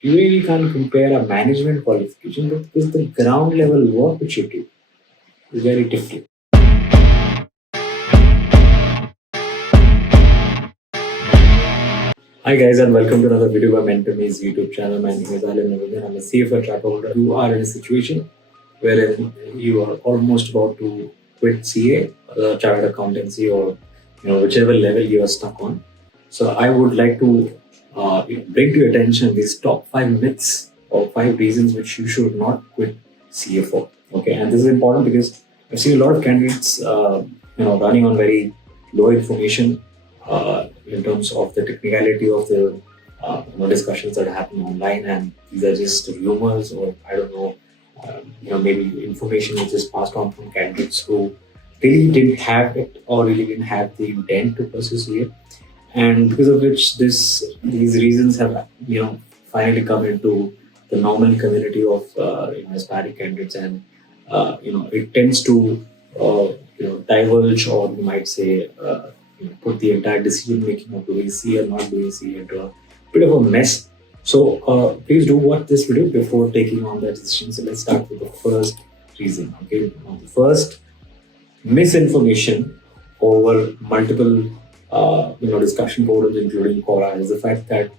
You really can't compare a management qualification, but because the ground level work which you do is very different. Hi guys, and welcome to another video by MentorMe's YouTube channel. My name is Alan Navagan. I'm a CFA track holder. You are in a situation wherein you are almost about to quit CA, chartered accountancy, or whichever level you are stuck on. So I would like to bring to your attention these top 5 myths or 5 reasons which you should not quit CA for. Okay, and this is important because I've seen a lot of candidates, running on very low information in terms of the technicality of the discussions that happen online, and these are just rumors, or I don't know, maybe information which is passed on from candidates who really didn't have it or really didn't have the intent to pursue it, and because of which these reasons have finally come into the normal community of aspiring candidates, and it tends to diverge, or you might say put the entire decision making of doing C or not doing C into a bit of a mess. So please do watch this video before taking on that decision. So let's start with the first reason. Okay, now, the first misinformation over multiple discussion forums, including Quora, is the fact that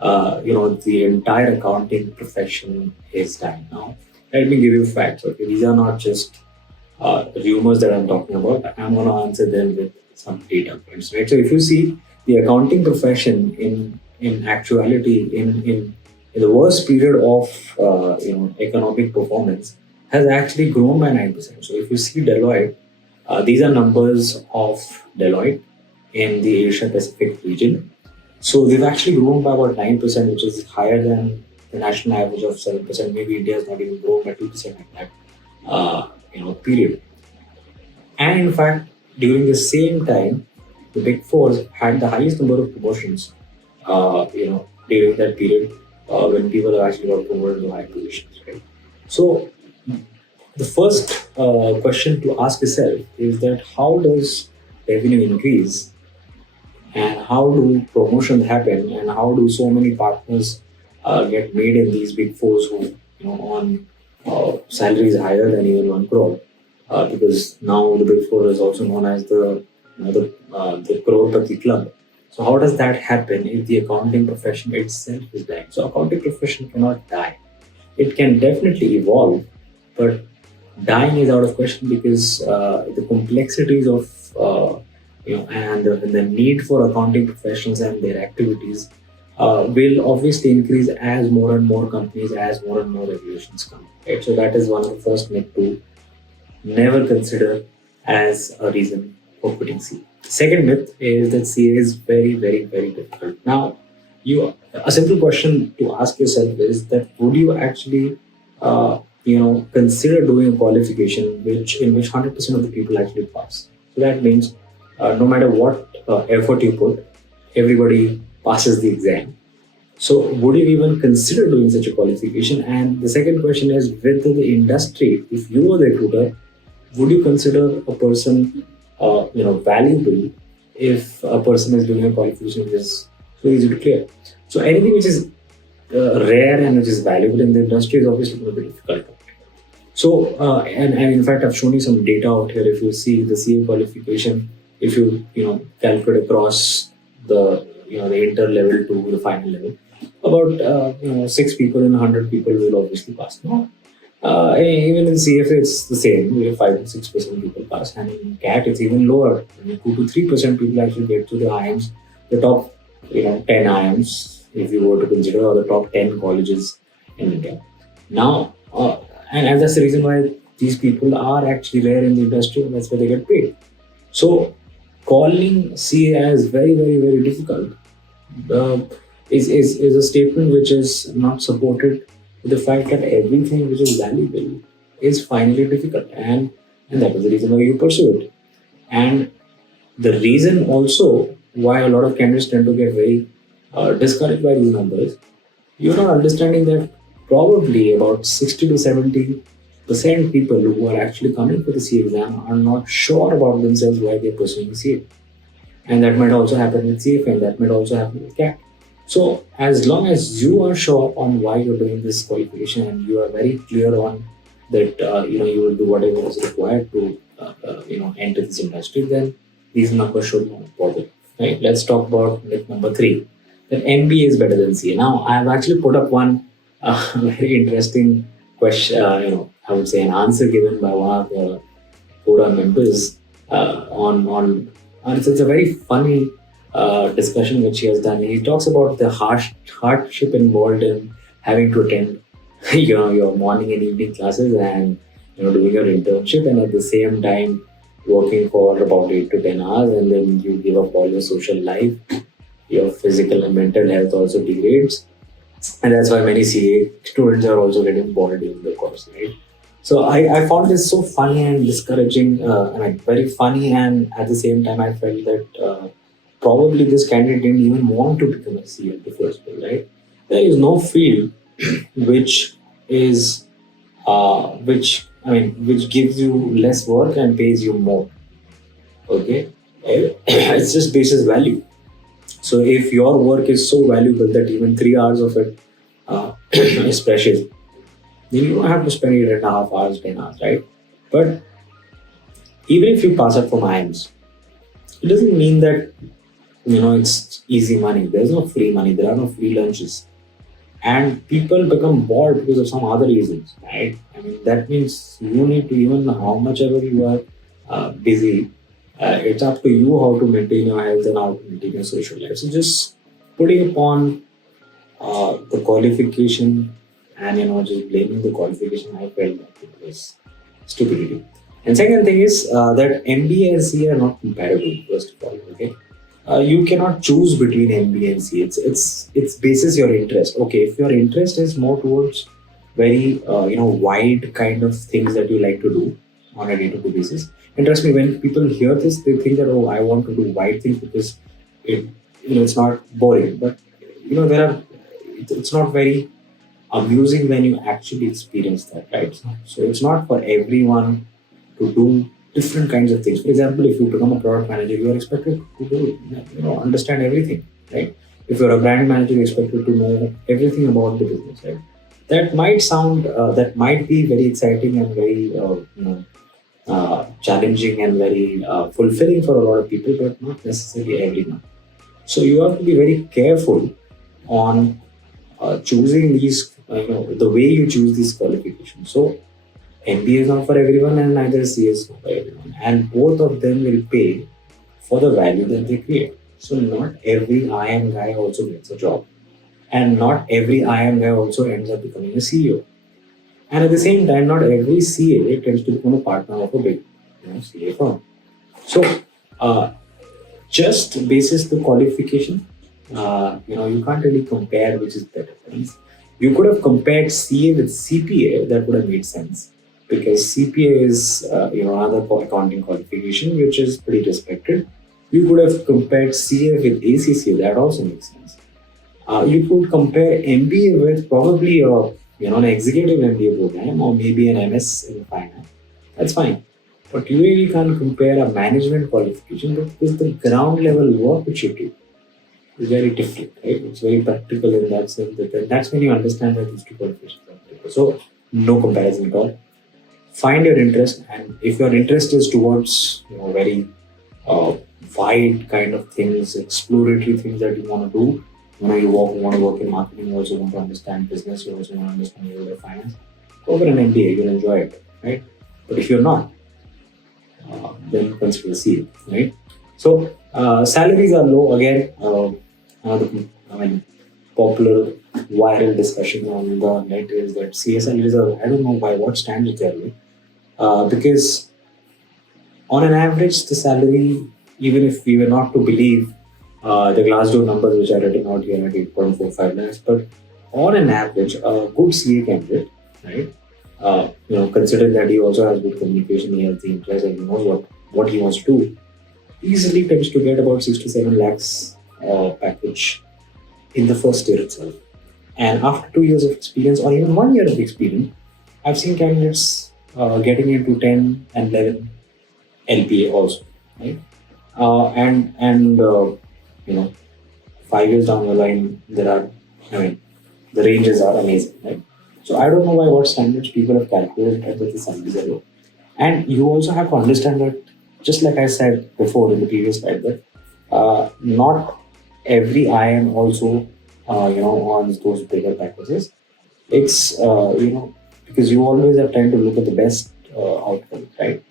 the entire accounting profession is dying now. Let me give you facts. Okay, these are not just rumors that I'm talking about. I'm going to answer them with some data points, right? So if you see the accounting profession in actuality, in the worst period of economic performance, has actually grown by 9%. So if you see Deloitte, these are numbers of Deloitte in the Asia Pacific region. So they've actually grown by about 9%, which is higher than the national average of 7%. Maybe India has not even grown by 2% at that period. And in fact, during the same time, the Big Four had the highest number of promotions. During that period when people have actually got promoted to high positions, right? So the first question to ask yourself is that how does revenue increase, and how do promotions happen, and how do so many partners get made in these Big Fours who on salaries higher than even 1 crore, because now the Big Four is also known as the crorepati club. So how does that happen if the accounting profession itself is dying? So accounting profession cannot die. It can definitely evolve, but dying is out of question because the complexities of and the need for accounting professionals and their activities will obviously increase as more and more companies, as more and more regulations come. Right? So that is one of the first myth to never consider as a reason for quitting CA. Second myth is that CA is very, very, very difficult. Now, a simple question to ask yourself is that would you actually, consider doing a qualification in which 100% of the people actually pass? So that means no matter what effort you put, everybody passes the exam. So would you even consider doing such a qualification? And the second question is whether the industry, if you were the recruiter, would you consider a person valuable if a person is doing a qualification which is so easy to clear? So anything which is rare and which is valuable in the industry is obviously going to be difficult. So and in fact I've shown you some data out here. If you see the CA qualification, if you calculate across the inter level to the final level, about 6 people in 100 people will obviously pass. No, even in CFA, it's the same. We have 5 to 6% people pass, and in CAT, it's even lower. 2 to 3% people actually get to the IIMs, the top 10 IIMs, if you were to consider, or the top 10 colleges in India. Now, and that's the reason why these people are actually there in the industry, and that's where they get paid. So, calling CA as very, very, very difficult uh, is a statement which is not supported with the fact that everything which is valuable is finally difficult, and that is the reason why you pursue it. And the reason also why a lot of candidates tend to get very discouraged by these numbers, you're not understanding that probably about 60 to 70% people who are actually coming for the CA exam are not sure about themselves why they're pursuing CA. And that might also happen with CFA, and that might also happen with CAT. So as long as you are sure on why you're doing this qualification and you are very clear on that, you will do whatever is required to enter this industry, then these numbers should not bother. Right? Let's talk about myth number three. That MBA is better than CA. Now I have actually put up one very interesting question. I would say an answer given by one of the forum members on it's a very funny discussion which he has done. He talks about the hardship involved in having to attend your morning and evening classes and doing your internship, and at the same time working for about 8 to 10 hours, and then you give up all your social life. Your physical and mental health also degrades, and that's why many CA students are also getting bored during the course, right? So I found this so funny and discouraging, very funny, and at the same time, I felt that probably this candidate didn't even want to become a CA at the first place, right? There is no field which is which gives you less work and pays you more. Okay, it's just basis value. So if your work is so valuable that even 3 hours of it is precious, then you don't have to spend 8.5 hours, 10 hours, right? But even if you pass up from IIMs, it doesn't mean that it's easy money. There's no free money. There are no free lunches, and people become bored because of some other reasons, right? I mean that means you need to, even how much ever you are busy, it's up to you how to maintain your health and how to maintain your social life. So just putting upon the qualification and just blaming the qualification, I felt that it was stupidity. And second thing is that MBA and CA are not comparable. First of all, okay, you cannot choose between MBA and CA. It's basis your interest. Okay, if your interest is more towards very wide kind of things that you like to do on a day-to-day basis. And trust me, when people hear this, they think that, oh, I want to do wide things because it's not boring. But there are it's not very amusing when you actually experience that, right? So it's not for everyone to do different kinds of things. For example, if you become a product manager, you are expected to do understand everything, right? If you're a brand manager, you're expected to know everything about the business, right? That might be very exciting and very challenging and very fulfilling for a lot of people, but not necessarily everyone. So you have to be very careful on choosing these, the way you choose these qualifications. So MBA is not for everyone, and neither CA is not for everyone, and both of them will pay for the value that they create. So not every IM guy also gets a job, and not every IM guy also ends up becoming a CEO. And at the same time, not every CA tends to become a partner of a big CA firm. So just basis the qualification, you can't really compare which is better. You could have compared CA with CPA, that would have made sense, because CPA is another accounting qualification which is pretty respected. You could have compared CA with ACCA, that also makes sense. You could compare MBA with probably an executive MBA program or maybe an MS in finance. That's fine. But you really can't compare a management qualification because the ground level work which you do is very different, right? It's very practical in that sense. That's when you understand that these two qualifications are different. So no comparison at all. Find your interest, and if your interest is towards very wide kind of things, exploratory things that you want to do, you want to work in marketing, you also want to understand business, you also want to understand your finance, go for an MBA, you'll enjoy it, right? But if you're not, then consider CA, right? So salaries are low again. Another popular viral discussion on the net is that CA salaries are, I don't know by what standards they are low, because on an average the salary, even if we were not to believe the Glassdoor numbers which are written out here at 8.45 lakhs, but on an average, a good CA candidate, right? Considering that he also has good communication, he has the interest, and he knows what he wants to do, easily tends to get about 6 to 7 lakhs package in the first year itself. And after 2 years of experience, or even 1 year of experience, I've seen candidates getting into 10 and 11 LPA also, right? And 5 years down the line, I mean, the ranges are amazing, right? So I don't know by what standards people have calculated that the salaries are low. And you also have to understand that, just like I said before in the previous slide, that not every IM also, on those bigger packages. It's, because you always are trying to look at the best outcome, right?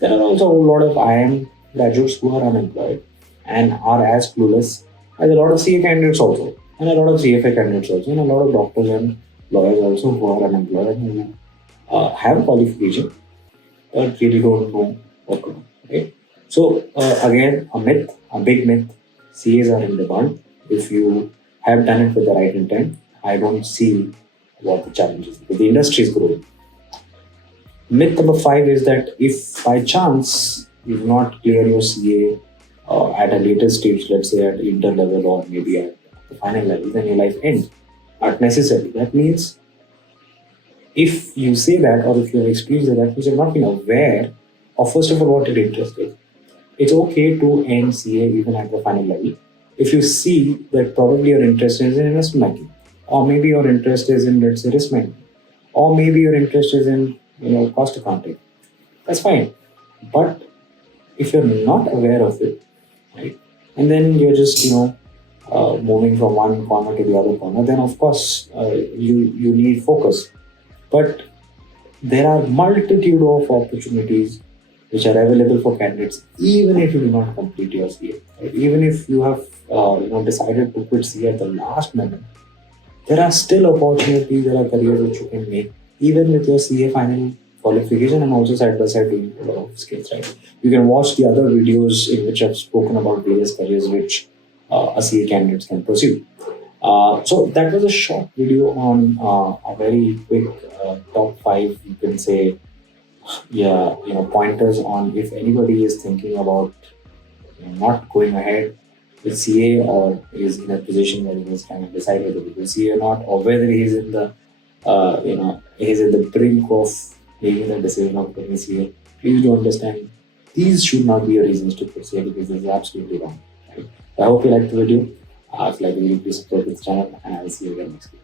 There are also a lot of IM graduates who are unemployed and are as clueless as a lot of CA candidates also, and a lot of CFA candidates also, and a lot of doctors and lawyers also who are unemployed and who have qualification but really don't know what to do. Right? So again, a myth, a big myth. CAs are in demand. If you have done it with the right intent, I don't see what the challenge is because the industry is growing. Myth number 5 is that if by chance you do not clear your CA at a later stage, let's say at inter level or maybe at the final level, then your life ends. Not necessarily. That means if you say that or if you have experienced that means you've not been aware of first of all what your interest is. It's okay to end CA even at the final level. If you see that probably your interest is in investment banking, or maybe your interest is in let's say risk management, or maybe your interest is in cost accounting, that's fine. But if you're not aware of it, right, and then you're just moving from one corner to the other corner, then of course you need focus. But there are multitude of opportunities which are available for candidates, even if you do not complete your CA. Right? Even if you have decided to quit CA at the last moment, there are still opportunities, there are careers which you can make, even with your CA final qualification and also side by side doing a lot of skills, right? You can watch the other videos in which I've spoken about various careers which a CA candidates can pursue. So that was a short video on a very quick top 5, you can say, pointers on if anybody is thinking about not going ahead with CA or is in a position where he is kind of decide whether to do CA or not, or whether he's in the he's in the brink of making the decision of doing CA. Please do understand these should not be your reasons to quit CA because this is absolutely wrong. Right? I hope you liked the video. If you like the video, please subscribe to the channel and I will see you again next week.